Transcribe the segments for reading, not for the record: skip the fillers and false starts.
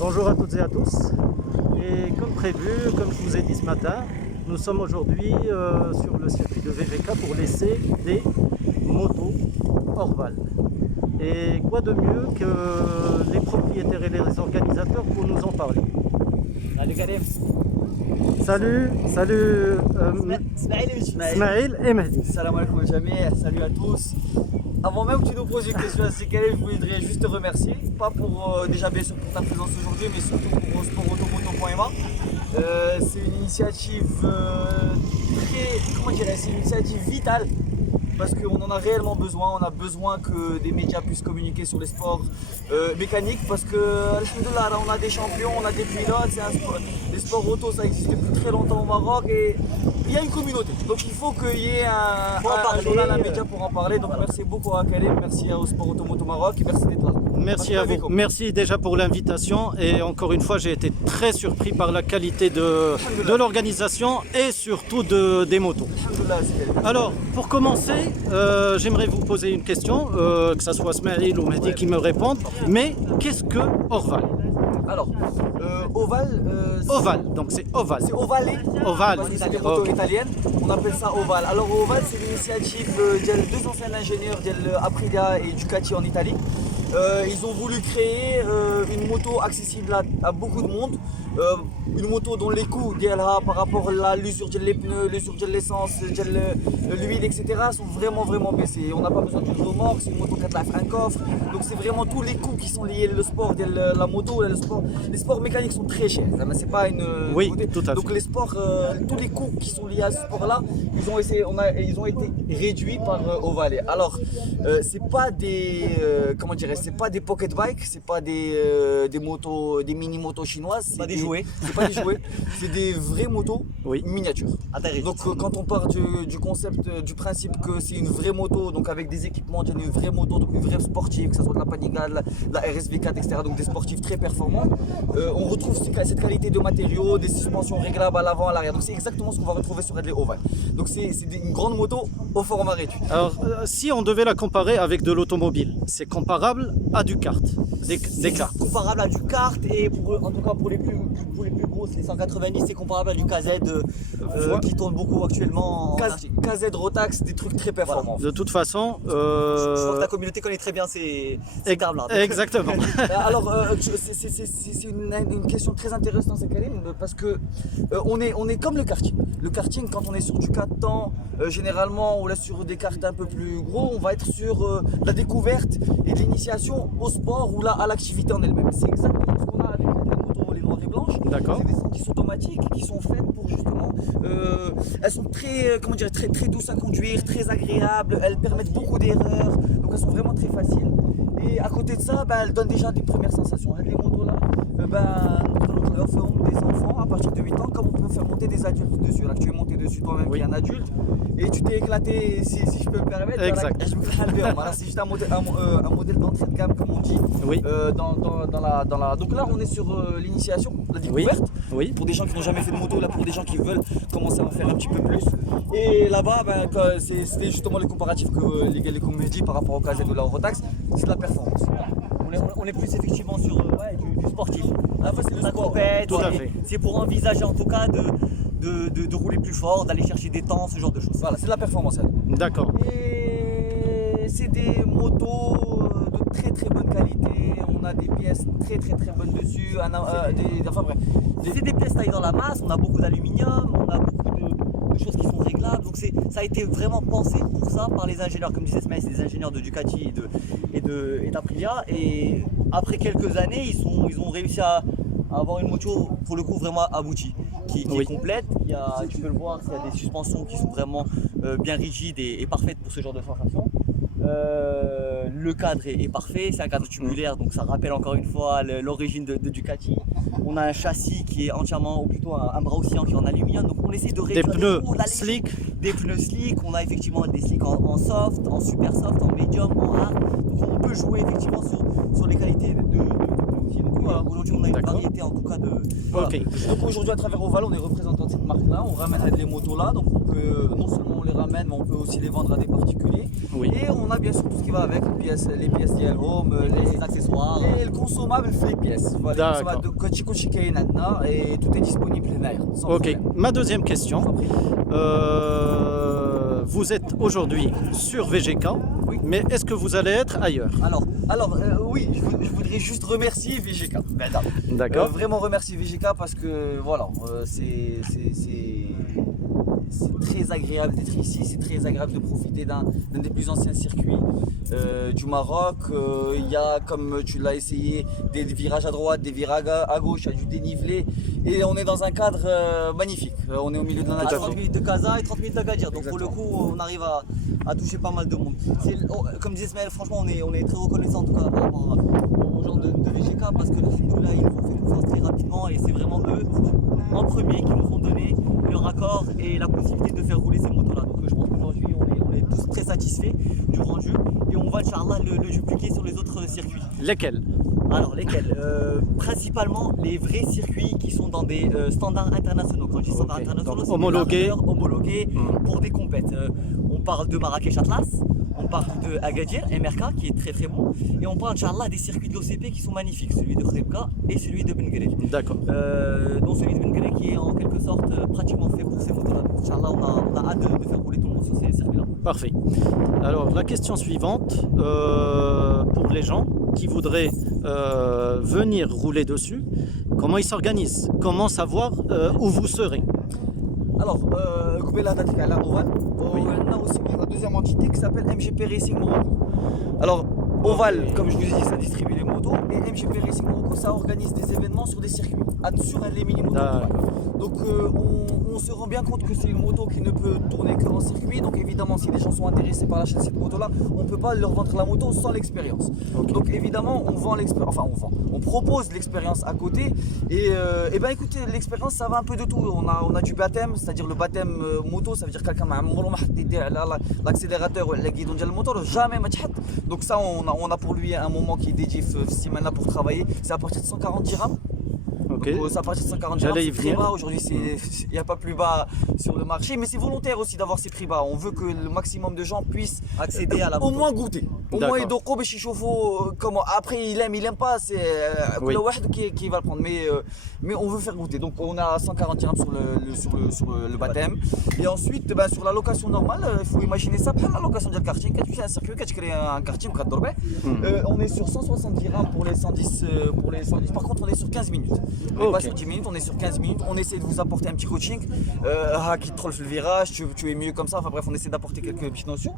Bonjour à toutes et à tous. Et comme prévu, comme je vous ai dit ce matin, nous sommes aujourd'hui sur le circuit de VVK pour l'essai des motos Orval. Et quoi de mieux que les propriétaires et les organisateurs pour nous en parler. Salut Karim. Salut Ismaël et Mehdi. Salam alaikum Jamir, salut à tous. Avant même que tu nous poses une question à Karim, je voudrais juste te remercier, pas pour déjà bien sûr pour ta présence aujourd'hui, mais surtout pour sportautomoto.ma. C'est une initiative c'est une initiative vitale. Parce qu'on en a réellement besoin, on a besoin que des médias puissent communiquer sur les sports mécaniques parce que là, on a des champions, on a des pilotes, les sports auto ça existe depuis très longtemps au Maroc et il y a une communauté. Donc il faut qu'il y ait un journal, un média pour en parler. Donc merci beaucoup à Karim, merci au Sport Automoto Maroc et merci d'être là. Merci à vous. Merci déjà pour l'invitation et encore une fois j'ai été très surpris par la qualité de l'organisation et surtout des motos. Alors pour commencer, j'aimerais vous poser une question, que ce soit Smaïl ou Mehdi qui me répondent, mais qu'est-ce que Orval? Alors, Oval, donc c'est Oval. C'est ovalé. Oval. Parce que c'est des motos italiennes, on appelle ça Oval. Alors Oval, c'est l'initiative de deux anciens ingénieurs d'Aprilia et Ducati en Italie. Ils ont voulu créer une moto accessible à beaucoup de monde. Une moto dont les coûts par rapport à l'usure des pneus, l'usure de l'essence, l'huile, etc. sont vraiment baissés. On n'a pas besoin d'une remorque, c'est une moto 4 life, un coffre. Donc c'est vraiment tous les coûts qui sont liés au sport, la moto, les sports mécaniques sont très chers. C'est pas une nouveauté. Tout à fait. Donc les sports, tous les coûts qui sont liés à ce sport-là, ils ont été réduits par Oval. Alors c'est pas des c'est pas des pocket bikes, c'est pas des motos, des mini motos chinoises. C'est pas des jouets. C'est pas des jouets, c'est des vraies motos miniatures. Donc quand on part du concept, du principe que c'est une vraie moto, donc avec des équipements, une vraie moto, donc une vraie sportive, que ce soit de la Panigale, la RSV4, etc. Donc des sportifs très performants. On retrouve cette qualité de matériaux, des suspensions réglables à l'avant, à l'arrière. Donc c'est exactement ce qu'on va retrouver sur Redley Oval. Donc c'est une grande moto au format réduit. Alors si on devait la comparer avec de l'automobile, c'est comparable à du kart, des karts. Comparable à du kart et en tout cas pour les plus grosses, les 190, c'est comparable à du KZ qui tourne beaucoup actuellement. KZ Rotax, des trucs très performants. De toute façon, je crois que la communauté connaît très bien ces termes-là. Exactement. Alors c'est une question très intéressante, c'est Karim, parce que on est comme le karting. Le karting, quand on est sur du 4 temps, généralement, ou là sur des karts un peu plus gros, on va être sur la découverte et de l'initiation au sport ou là à l'activité en elle-même. C'est exactement ce qu'on a avec la moto, les noires et blanches. D'accord. C'est des sentiers automatiques qui sont faites pour justement, elles sont très douces à conduire, très agréables, elles permettent beaucoup d'erreurs, donc elles sont vraiment très faciles. Et à côté de ça, elles donnent déjà des premières sensations. Les motos là, nous ferons des enfants à partir de 8 ans comme on peut faire monter des adultes dessus. Là, tu es monté dessus toi-même qui est un adulte et tu t'es éclaté, si je peux me permettre. Exact. C'est juste un modèle d'entrée de gamme comme on dit. Oui. Donc là on est sur l'initiation, la découverte. Oui. Pour des gens qui n'ont jamais fait de moto, là pour des gens qui veulent commencer à en faire un petit peu plus. Et là-bas, c'était justement les comparatifs que les gars comme dit par rapport au KZ ou la Rotax, c'est de la performance. On est plus effectivement sur du sportif. C'est le la sport. compète, Tout à fait. c'est pour envisager en tout cas de rouler plus fort, d'aller chercher des temps, ce genre de choses. Voilà, c'est de la performance. D'accord. Et c'est des motos de très bonne qualité. On a des pièces très bonnes dessus. C'est des pièces taillées dans la masse, on a beaucoup d'aluminium, on a beaucoup de choses qui sont réglables. Donc ça a été vraiment pensé pour ça par les ingénieurs. Comme disait Smaïl, c'est des ingénieurs de Ducati et d'Aprilia. Et après quelques années, ils ont réussi à avoir une moto pour le coup vraiment aboutie, qui est complète. Tu peux le voir, il y a des suspensions qui sont vraiment bien rigides et parfaites pour ce genre de sensation. Le cadre est parfait, c'est un cadre tubulaire, donc ça rappelle encore une fois l'origine de Ducati. On a un châssis qui est entièrement, ou plutôt un bras oscillant qui est en aluminium, donc on essaie de réduire des pneus slick. Des pneus slick, on a effectivement des slicks en soft, en super soft, en medium, en hard, donc on peut jouer effectivement sur les qualités de pneus aussi. Donc voilà, aujourd'hui on a une variété en tout cas de... Voilà. Donc aujourd'hui à travers Oval, on est représentant de cette marque là, on ramène les motos là, donc on non seulement on les ramène, mais on peut aussi les vendre à des particuliers. Oui. Et on a bien sûr tout ce qui va avec, les pièces d'Yel Home, Les accessoires. et le consommable في les pièces. Voilà, les D'accord. consommables, كلشي كاين عندنا et tout est disponible هنايا. sans Ok, problème. ma deuxième question. Vous êtes aujourd'hui sur VGK, Oui. mais est-ce que vous allez être ailleurs? Oui, je voudrais juste remercier VGK. D'accord. Vraiment remercier VGK parce que voilà, c'est très agréable d'être ici, c'est très agréable de profiter d'un des plus anciens circuits du Maroc. Il y a, comme tu l'as essayé, des virages à droite, des virages à gauche, il y a du dénivelé et on est dans un cadre magnifique. On est au milieu de la À nature. 30 minutes de Casa et 30 minutes d'Agadir. Donc pour le coup, on arrive à toucher pas mal de monde. Comme disait Ismaël, franchement, on est très reconnaissant en tout cas par rapport aux gens de VGK parce que là, ils nous ont fait confiance très rapidement et c'est vraiment eux en premier qui nous ont donné leur accord et la possibilité de faire rouler ces motos-là. Donc je pense qu'aujourd'hui, on est tous très satisfaits du rendu et on va, Inch'Allah, le dupliquer sur les autres circuits. Lesquels? Alors lesquels Principalement les vrais circuits qui sont dans des standards internationaux. Quand je dis standards Ok. internationaux, Donc, c'est homologués. des largeurs homologués pour des compètes. On parle de Marrakech Atlas, on parle de Agadir, MRK qui est très très bon, et on parle Inch'Allah des circuits de l'OCP qui sont magnifiques, celui de Khrebka et celui de Ben Guered. D'accord. Dont celui de Ben Guered qui est en quelque sorte pratiquement fait pour ces motos-là. Inch'Allah, on a hâte de faire rouler tout le monde sur ces circuits-là. Parfait. Alors la question suivante, pour les gens qui voudraient venir rouler dessus, comment ils s'organisent? Comment savoir où vous serez? Alors, قبل هضرتك على Oval, on a aussi la deuxième entité qui s'appelle MGP Racing Morocco. Alors, Oval, comme je vous ai dit, ça distribue les motos et MGP Racing Morocco, ça organise des événements sur des circuits, sur les mini-motos. D'accord. Donc, on se rend bien compte que c'est une moto qui ne peut tourner que en circuit. Donc, évidemment, si les gens sont intéressés par l'achat de cette moto-là, on ne peut pas leur vendre la moto sans l'expérience. Ok. Donc, évidemment, on vend l'expérience, on propose l'expérience à côté. Et ben écoutez, l'expérience, ça va un peu de tout. On a du baptême, c'est-à-dire le baptême moto, ça veut dire quelqu'un m'a l'accélérateur ou la guidon de la moto, jamais m'a tchat. Donc ça, on a pour lui un moment qui est dédié Simana pour travailler. C'est à partir de 140 dirhams. Ok. Donc, c'est à partir de 140 dirhams, J'allais y c'est très venir. bas. Aujourd'hui, il n'y a pas plus bas sur le marché, mais c'est volontaire aussi d'avoir ces prix bas. On veut que le maximum de gens puissent Accéder à la au moto. moins goûter. Au D'accord. moins, يذوقوا باش يشوفوا comment. Après, il aime pas, c'est Oui. كل واحد qui va le prendre. Mais on veut faire goûter. Donc, on a 140 dirhams sur le baptême. Et ensuite, ben, sur la location normale, il faut imaginer ça. La location de karting, quand tu fais un circuit, quand tu crées un karting, on est sur 160 dirhams pour les 110. Par contre, on est sur 15 minutes. On n'est pas Ok. sur 10 minutes, on est sur 15 minutes. On essaie de vous apporter un petit coaching. Qui te troll le virage, tu es mieux comme ça. Enfin bref, on essaie d'apporter quelques petites notions.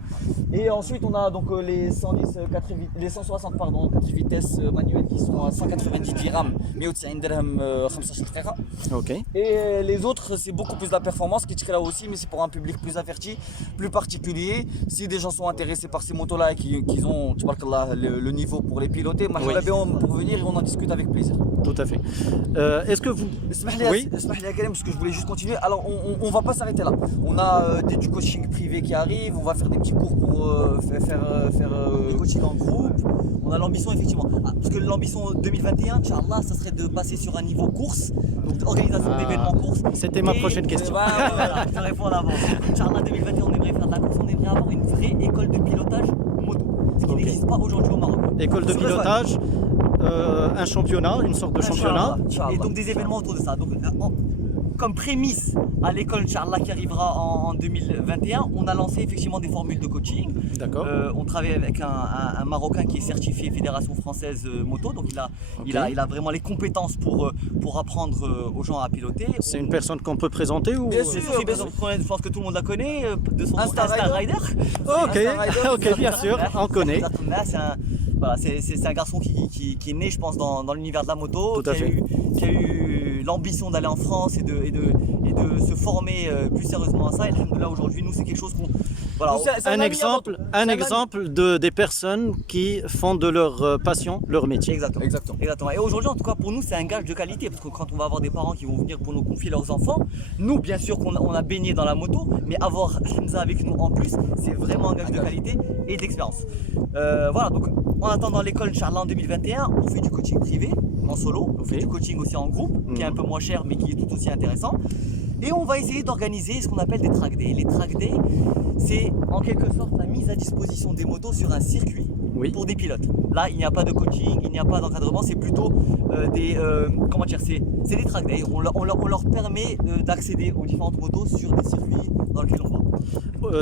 Et ensuite, on a donc les 160 pardon, 4 vitesses manuelles qui sont à 190 dirhams, mais au-dessus dirham 15 دقيقة. Ok. Et les autres, c'est beaucoup plus la performance qui est là aussi, mais c'est pour un public plus averti, plus particulier. Si des gens sont intéressés par ces motos-là et qu'ils ont tabarakallah, le niveau pour les piloter, pour venir et on en discute avec plaisir. Tout à fait. Est-ce que vous... Oui. اسمح لي يا كريم parce que je voulais juste continuer. Alors on va pas s'arrêter là. On a du coaching privé qui arrive, on va faire des petits cours pour faire Le coaching en groupe. On a l'ambition effectivement, parce que l'ambition 2021, Inch'Allah, ça serait de passer sur un niveau course, donc organisation d'événements course. C'était ma Et- prochaine question. Voilà, je te réponds en avance. Inch'Allah 2021, on aimerait faire de la course, on aimerait avoir une vraie école de pilotage moto, ce qui Ok. n'existe pas aujourd'hui au Maroc. École de Sur le pilotage, un championnat, une sorte de championnat. Inch'Allah. Et donc des événements autour de ça. Donc, comme prémisse à l'école Inch'Allah qui arrivera en 2021, on a lancé effectivement des formules de coaching. D'accord. On travaille avec un Marocain qui est certifié Fédération Française Moto, donc il a vraiment les compétences pour apprendre aux gens à piloter. C'est une personne qu'on peut présenter ou... Bien C'est sûr, Sophie bien Besson, je pense que tout le monde la connaît, de son Insta Insta Rider. Rider. Ok, Insta Rider, ok, bien sûr, on connaît. Exactement. C'est un garçon qui est né, je pense, dans l'univers de la moto, Tout à fait. qui a eu l'ambition d'aller en France et de se former plus sérieusement à ça. Et alhamdoulilah, aujourd'hui, nous, c'est quelque chose qu'on. Voilà, C'est Un ami exemple, avant tout. C'est un ami. exemple des personnes qui font de leur passion leur métier. Exactement. Exactement. Et aujourd'hui, en tout cas, pour nous, c'est un gage de qualité parce que quand on va avoir des parents qui vont venir pour nous confier leurs enfants, nous, bien sûr, qu'on a baigné dans la moto, mais avoir Hamza avec nous en plus, c'est vraiment un gage de qualité et d'expérience. Voilà, donc en attendant l'école, Inch'Allah, en 2021, on fait du coaching privé en solo, on fait du coaching aussi en groupe, qui est un peu moins cher, mais qui est tout aussi intéressant. Et on va essayer d'organiser ce qu'on appelle des track days. Les track days, c'est en quelque sorte la mise à disposition des motos sur un circuit pour des pilotes. Là, il n'y a pas de coaching, il n'y a pas d'encadrement, c'est plutôt comment dire, c'est des track days. On leur permet d'accéder aux différentes motos sur des circuits dans lesquels on va.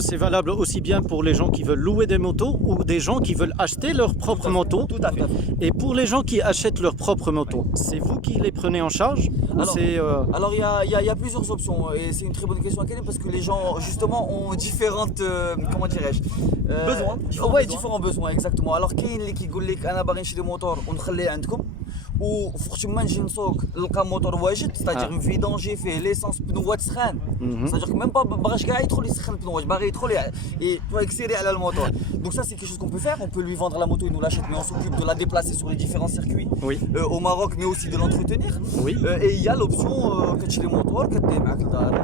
C'est valable aussi bien pour les gens qui veulent louer des motos ou des gens qui veulent acheter leur propre moto. Tout à fait. Et pour les gens qui achètent leur propre moto, c'est vous qui les prenez en charge ou Alors il y a plusieurs options et c'est une très bonne question à Karim parce que les gens justement ont différentes comment dirais-je besoins. différents besoins exactement. Alors كاين اللي كيقول لك انا باغي نشري موتور ونخليه عندكم وفوقت ما نجي نسوق نلقى موتور واجد ستادير مفيدونجي فيه ليسونس بنوات سخان ستادير ميم با باغاش كاع يدخل يسخن البنوات باغي يدخل يكسيري على الموتور. Donc ça c'est quelque chose qu'on peut faire, on peut lui vendre la moto, il nous l'achète mais on s'occupe de la déplacer sur les différents circuits au Maroc mais aussi de l'entretenir. Et il y a l'option كتشري موتور كديه معاك لدارك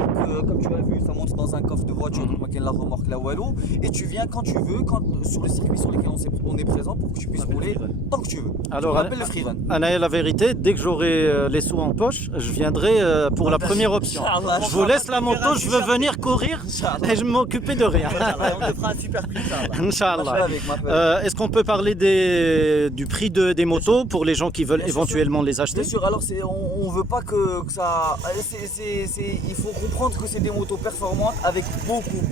comme tu as vu ça monte dans un coffre de voiture donc ما كاين لا remorque la walou et tu viens quand tu veux sur le circuit sur lequel on est présent pour que tu puisses rouler tant que tu veux. Alors on appelle le free run. Anaël, la vérité, dès que j'aurai les sous en poche, je viendrai pour la première option. Je vous laisse la moto, je veux venir courir et je m'occuper de rien. On te fera un super clip. Inch'Allah. Est-ce qu'on peut parler du prix des motos pour les gens qui veulent éventuellement les acheter? Bien sûr, alors on veut pas que ça... il faut comprendre que c'est des motos performantes avec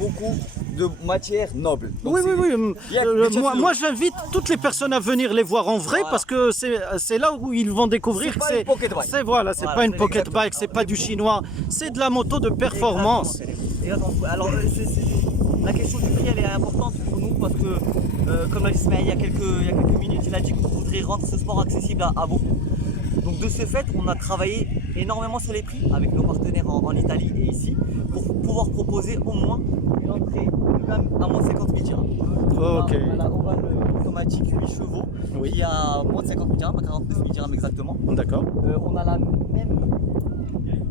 beaucoup de matières nobles. Donc Oui. Moi j'invite toutes les personnes à venir les voir en vrai parce que c'est là où ils vont découvrir que C'est pas une pocket bike. c'est pas une pocket bike, c'est pas du chinois, c'est de la moto de performance. Alors la question du prix elle est importante pour nous parce que comme l'a dit Ismaël il y a quelques minutes, il a dit qu'on voudrait rendre ce sport accessible à beaucoup. Donc de ce fait, on a travaillé énormément sur les prix avec nos partenaires en Italie et ici pour pouvoir proposer au moins une entrée de gamme à moins de 50 000 dirhams. Ok. On a la Oval automatique 8 chevaux qui a moins de 50 000 dirhams, à 49 000 dirhams exactement. D'accord. On a la même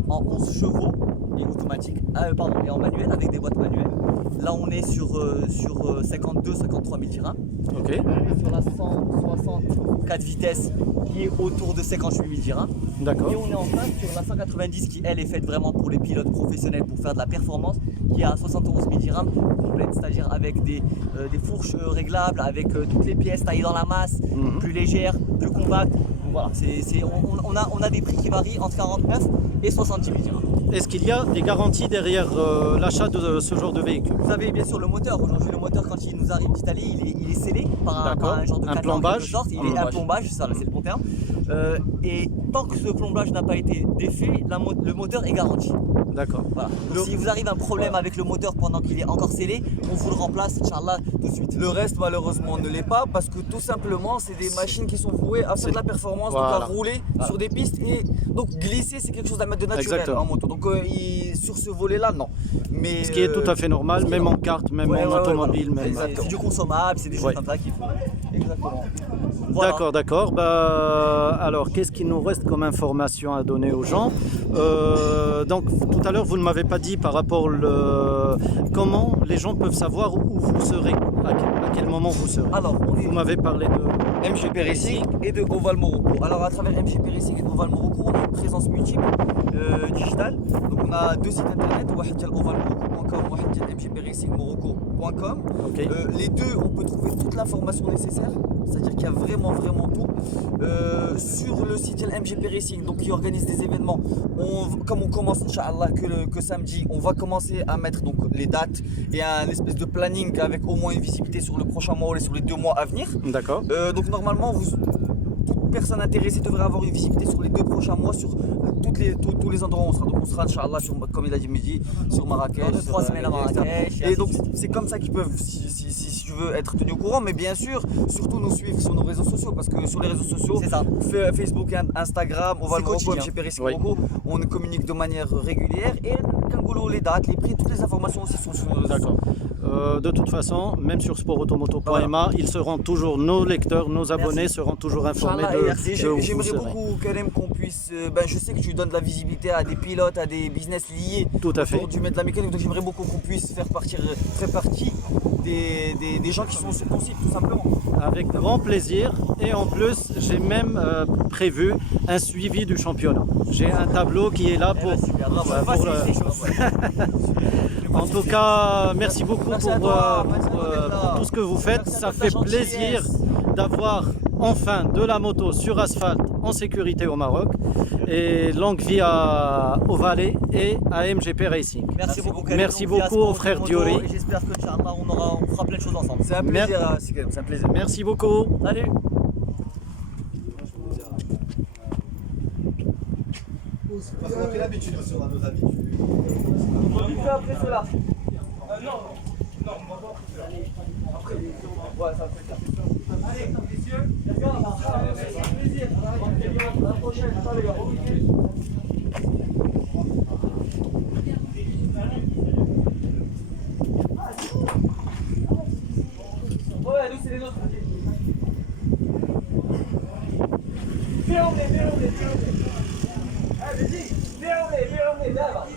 en 11 chevaux et automatique, et en manuel avec des boîtes manuelles. Là on est sur 52-53 000 dirhams. Ok. Sur la 164 vitesses qui est autour de 58 000 dirhams. D'accord. Et on est en face sur la 190 qui elle est faite vraiment pour les pilotes professionnels pour faire de la performance qui est à 71 000 dirhams complète, c'est-à-dire avec des fourches réglables, avec toutes les pièces taillées dans la masse, plus légères, plus compactes. Voilà, on a des prix qui varient entre 49 et 70 000 dirhams. Est-ce qu'il y a des garanties derrière l'achat de ce genre de véhicule? Vous avez bien sûr le moteur. Aujourd'hui, le moteur, quand il nous arrive d'Italie, il est scellé par un genre de un plombage. Il est un plombage, ça, c'est le bon terme. Et tant que ce plombage n'a pas été défait, le moteur est garanti. D'accord. Voilà. Donc, si vous arrive un problème avec le moteur pendant qu'il est encore scellé, on vous le remplace, Inch'Allah, tout de suite. Le reste, malheureusement, ne l'est pas parce que tout simplement, c'est des machines qui sont vouées à faire de la performance, donc à rouler sur des pistes. Et donc, glisser, c'est quelque chose à mettre de naturel en moto. Donc, sur ce volet-là, non. Mais, ce qui est tout à fait normal, même en kart, même en automobile. Même. C'est du consommable, c'est des choses comme ça qu'il faut. Exactement. Voilà. D'accord. Alors, qu'est-ce qu'il nous reste comme information à donner aux gens? Donc, tout à l'heure, vous ne m'avez pas dit par rapport comment les gens peuvent savoir où vous serez, à quel moment vous serez. Alors, vous m'avez parlé de MGP Racing et de Oval Morocco. Alors, à travers MGP Racing et Oval Morocco, on a une présence multiple digitale. Donc, on a deux sites internet, ovalmorocco.com, mgpracingmorocco.com. Les deux, on peut trouver toute l'information nécessaire. C'est-à-dire qu'il y a vraiment tout sur le site MGP Racing, donc qui organise des événements. Comme on commence, Inch'Allah, que samedi, on va commencer à mettre donc les dates et un espèce de planning avec au moins une visibilité sur le prochain mois ou sur les 2 mois à venir. D'accord. Donc normalement, toute personne intéressée devrait avoir une visibilité sur les 2 prochains mois sur tous les endroits où on sera. Donc on sera, Inch'Allah, comme il a dit Mehdi, sur Marrakech. 3 semaines à Marrakech. Et donc c'est comme ça qu'ils peuvent, si tu veux, être tenu au courant. Mais bien sûr, surtout nous suivre sur nos réseaux sociaux. Parce que sur les réseaux sociaux, Facebook, Instagram, Oval Morocco, MGP Racing Morocco, on communique de manière régulière. Et Kangoulou, les dates, les prix, toutes les informations aussi sont sur nos réseaux sociaux. De toute façon, même sur sportautomoto.ma, ils seront toujours, nos lecteurs, nos abonnés seront toujours informés de où J'aimerais vous serez. beaucoup, Karim, qu'on puisse. Je sais que tu donnes de la visibilité à des pilotes, à des business liés Tout à fait. autour du mettre de la mécanique. Donc j'aimerais beaucoup qu'on puisse faire partie des gens qui sont sur ton site, tout simplement. Avec grand plaisir. Et en plus, j'ai même prévu un suivi du championnat. J'ai un tableau qui est là pour En tout cas, merci beaucoup Merci à pour, toi, merci à toi d'être là. pour tout ce que vous faites. Merci à Ça toute la fait plaisir gentillesse. d'avoir enfin de la moto sur asphalte en sécurité au Maroc. Et longue vie au Valet et à MGP Racing. Merci beaucoup, Karim. Merci Donc, beaucoup Fiasco, au frère Moto, Diori. Et j'espère que Inch'Allah, on fera plein de choses ensemble. C'est un plaisir, Sikem, c'est un plaisir. Merci beaucoup. Salut. Parce qu'on a pris l'habitude aussi, on a nos habitudes. On lui fait après cela. Ouais, ça fait ça. Allez, messieurs, les gars, c'est un plaisir. À la prochaine, ciao les gars. Ouais, nous c'est les autres. Viens, on est. Allez, vas-y, viens, on est, là-bas.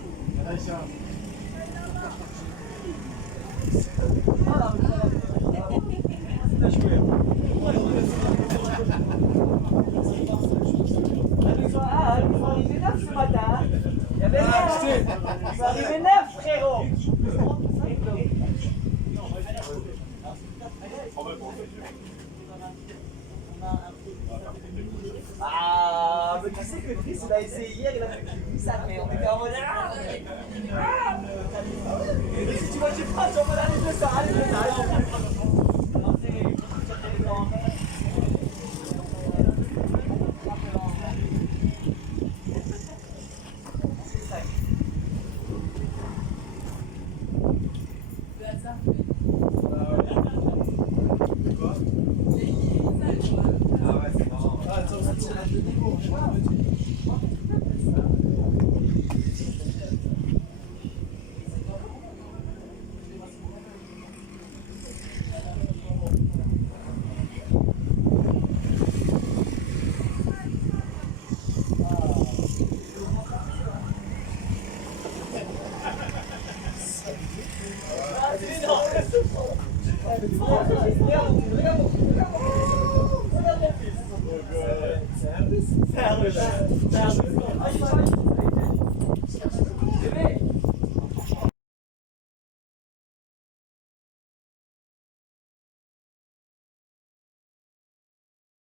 Ils sont arrivés 9 ce matin. Il y avait 9. Ils sont arrivés 9, frérot. Ah, mais tu sais que Chris, il a essayé hier, il a fait ça, mais on était en mode. Mais si tu vois, tu prends, tu en mode allez, fais ça, allez, fais ça. C'est un russe.